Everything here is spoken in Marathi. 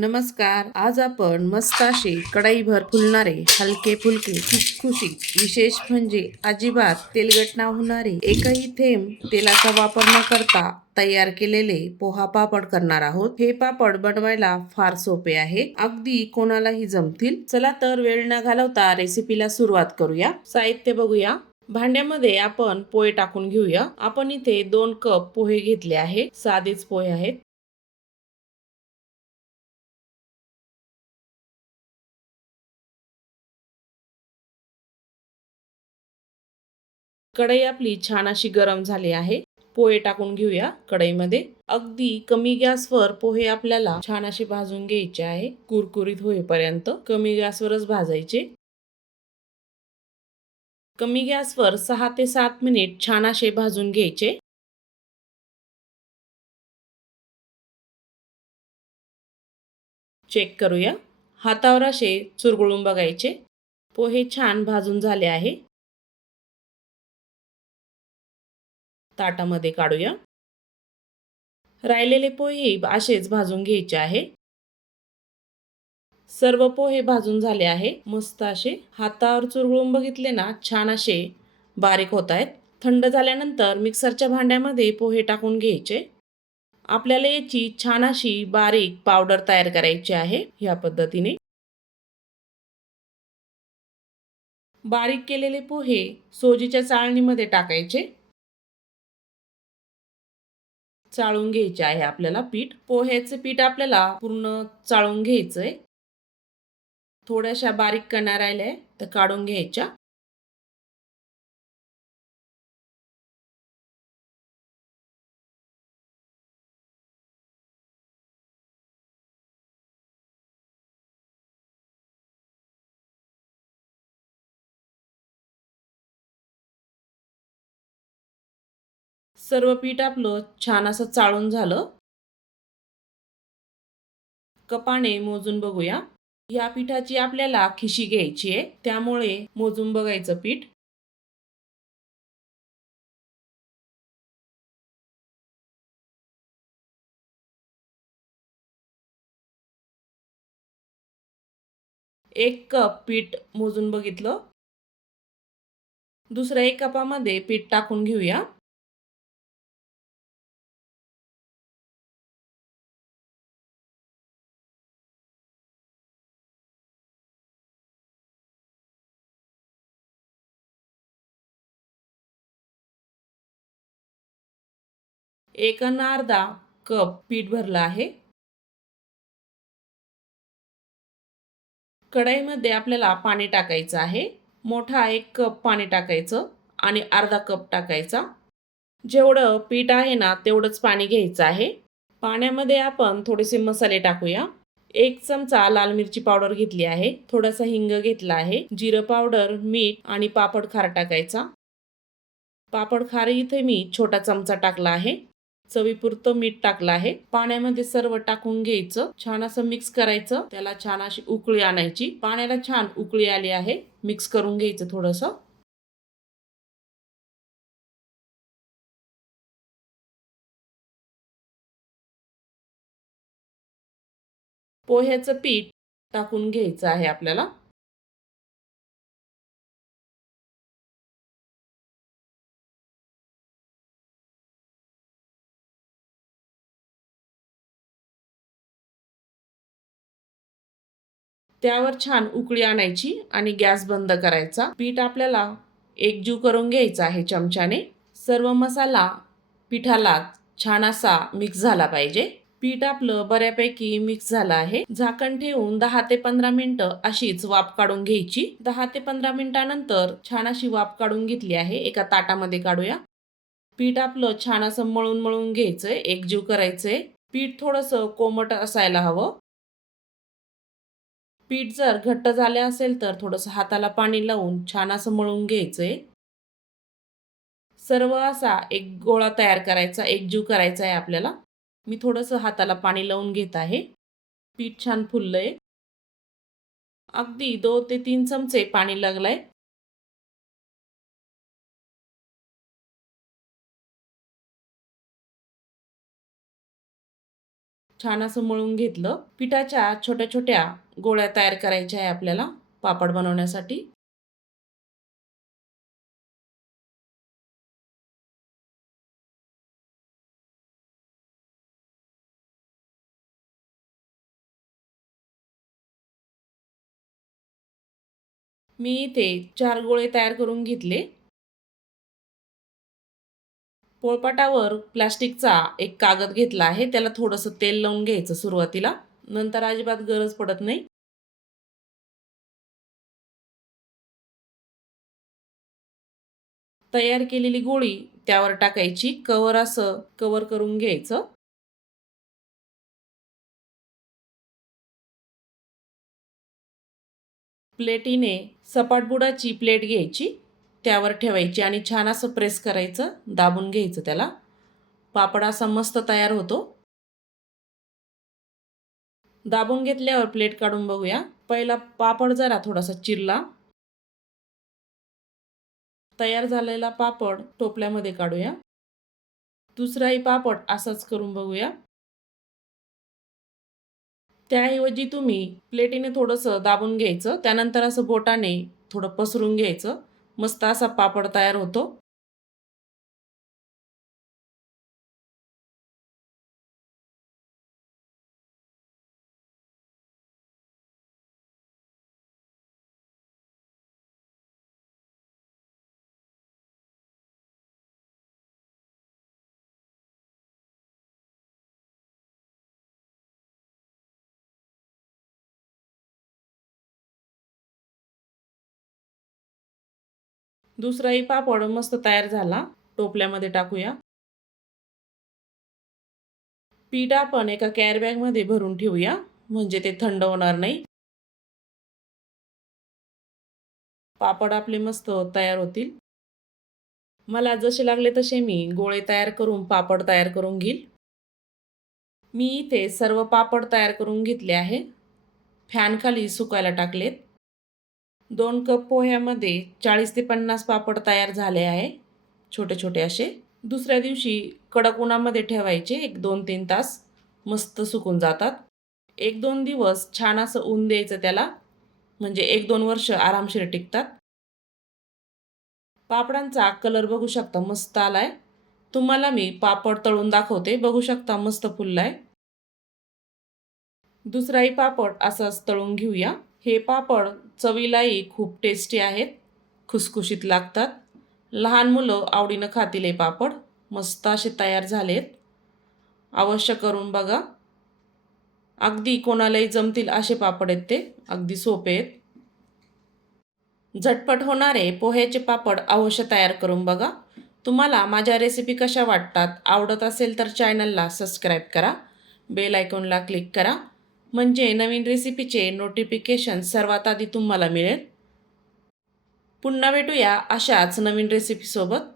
नमस्कार. आज आपण मस्त असे फुलणारे हलके फुलके खुसखुशीत विशेष म्हणजे अजिबात तेलगट न होणारे एकही थेंब तेलाचा वापर न करता तयार केलेले पोहा पापड करणार आहोत. हे पापड बनवायला फार सोपे आहे. अगदी कोणालाही जमतील. चला तर वेळ न घालवता रेसिपीला सुरुवात करूया. साहित्य बघूया. भांड्यामध्ये आपण पोहे टाकून घेऊया. आपण इथे दोन कप पोहे घेतले आहे साधेच पोहे आहेत. कढई आपली छान अशी गरम झाली आहे. पोहे टाकून घेऊया कढईमध्ये. अगदी कमी गॅसवर पोहे आपल्याला छान असे भाजून घ्यायचे आहे. कुरकुरीत होईपर्यंत कमी गॅसवरच भाजायचे. कमी गॅसवर सहा ते सात मिनिट छान असे भाजून घ्यायचे. चेक करूया. हातावर असे चुरगुळून बघायचे. पोहे छान भाजून झाले आहे. ताटामध्ये काढूया. राहिलेले पोहे असेच भाजून घ्यायचे आहे. सर्व पोहे भाजून झाले आहे. मस्त असे हातावर चुरगळून बघितले ना छान असे बारीक होत आहेत. थंड झाल्यानंतर मिक्सरच्या भांड्यामध्ये पोहे टाकून घ्यायचे. आपल्याला याची छान अशी बारीक पावडर तयार करायची आहे ह्या पद्धतीने. बारीक केलेले पोहे सोजीच्या चाळणीमध्ये टाकायचे. चाळून घ्यायचे आहे आपल्याला पीठ. पोह्याचं पीठ आपल्याला पूर्ण चाळून घ्यायचंय. थोड्याशा बारीक कणा राहिल्या तर काढून घ्यायच्या. सर्व पीठ आपलं छान असं चाळून झालं. कपाने मोजून बघूया. या पिठाची आपल्याला खिशी घ्यायची आहे त्यामुळे मोजून बघायचं पीठ. एक कप पीठ मोजून बघितलं. दुसऱ्या एक कपामध्ये पीठ टाकून घेऊया. एक अन अर्धा कप पीठ भरलं आहे. कढईमध्ये आपल्याला पाणी टाकायचं आहे. मोठा एक कप पाणी टाकायचं आणि अर्धा कप टाकायचा. जेवढं पीठ आहे ना तेवढंच पाणी घ्यायचं आहे. पाण्यामध्ये आपण थोडेसे मसाले टाकूया. एक चमचा लाल मिरची पावडर घेतली आहे. थोडासा हिंग घेतला आहे. जिरं पावडर मीठ आणि पापड खार टाकायचा. पापड खार इथे मी छोटा चमचा टाकला आहे. चवीपुरतं मीठ टाकलं आहे. पाण्यामध्ये सर्व टाकून घ्यायचं. छान असं मिक्स करायचं. त्याला छान अशी उकळी आणायची. पाण्याला छान उकळी आली आहे. मिक्स करून घ्यायचं थोडस. पोह्याचं पीठ टाकून घ्यायचं आहे आपल्याला. त्यावर छान उकळी आणायची आणि गॅस बंद करायचा. पीठ आपल्याला एकजीव करून घ्यायचा आहे चमच्याने. सर्व मसाला पिठाला छान असा मिक्स झाला पाहिजे. पीठ आपलं बऱ्यापैकी मिक्स झालं आहे. झाकण ठेवून दहा ते पंधरा मिनिटं अशीच वाफ काढून घ्यायची. दहा ते पंधरा मिनिटानंतर छान अशी वाफ काढून घेतली आहे. एका ताटामध्ये काढूया. पीठ आपलं छान असं मळून मळून घ्यायचंय. एकजीव करायचंय. पीठ थोडंसं कोमट असायला हवं. पीठ जर घट्ट झाले असेल तर थोडंसं हाताला पाणी लावून छान असं मळून आहे सर्व असा एक गोळा तयार करायचा एकजीव करायचा आहे आपल्याला. मी थोडंसं हाताला पाणी लावून घेत आहे. पीठ छान फुललं आहे अगदी दोन ते तीन चमचे पाणी लागलं आहे छान असं मळून घेतलं. पिठाच्या छोट्या छोट्या गोळ्या तयार करायच्या आहे आपल्याला पापड बनवण्यासाठी. मी इथे चार गोळे तयार करून घेतले. पोळपाटावर प्लास्टिकचा एक कागद घेतला आहे. त्याला थोडंसं तेल लावून घ्यायचं सुरुवातीला. नंतर अजिबात गरज पडत नाही. तयार केलेली गोळी त्यावर टाकायची. कवर असं कवर करून घ्यायचं. प्लेटीने सपाट बुडाची प्लेट घ्यायची. त्यावर ठेवायची आणि छान असं प्रेस करायचं दाबून घ्यायचं त्याला. पापड असा मस्त तयार होतो. दाबून घेतल्यावर प्लेट काढून बघूया. पहिला पापड जरा थोडासा चिरला. तयार झालेला पापड टोपल्यामध्ये काढूया. दुसराही पापड असाच करून बघूया. त्याऐवजी तुम्ही प्लेटीने थोडंसं दाबून घ्यायचं त्यानंतर असं बोटाने थोडं पसरून घ्यायचं. मस्त असा पापड तयार होतो. दुसराही पापड मस्त तयार झाला. टोपल्यामध्ये टाकूया. पीठ आपण एका कॅरबॅगमध्ये भरून ठेवूया. म्हणजे ते थंड होणार नाही. पापड आपले मस्त तयार होतील. मला जसे लागले तसे मी गोळे तयार करून पापड तयार करून घेईल. मी इथे सर्व पापड तयार करून घेतले आहे. फॅनखाली सुकायला टाकलेत. दोन कप पोह्यामध्ये चाळीस ते पन्नास पापड तयार झाले आहे. छोटे छोटे असे. दुसऱ्या दिवशी कडक उन्हामध्ये ठेवायचे एक दोन तीन तास. मस्त सुकून जातात. एक दोन दिवस छान असं ऊन द्यायचं त्याला. म्हणजे एक दोन वर्ष आरामशीर टिकतात. पापडांचा कलर बघू शकता मस्त आलाय. तुम्हाला मी पापड तळून दाखवते. बघू शकता मस्त फुललाय. दुसराही पापड असंच तळून घेऊया. हे पापड चवीलाही खूप टेस्टी आहेत. खुसखुशीत लागतात. लहान मुलं आवडीनं खातील हे पापड. मस्त असे तयार झालेत. अवश्य करून बघा. अगदी कोणालाही जमतील असे पापड आहेत ते. अगदी सोपे आहेत. झटपट होणारे पोह्याचे पापड अवश्य तयार करून बघा. तुम्हाला माझ्या रेसिपी कशा वाटतात आवडत असेल तर चॅनलला सबस्क्राईब करा. बेल आयकॉनला क्लिक करा. म्हणजे नवीन रेसिपीचे नोटिफिकेशन सर्वात आधी तुम्हाला मिळेल. पुन्हा भेटूया अशाच नवीन रेसिपीसोबत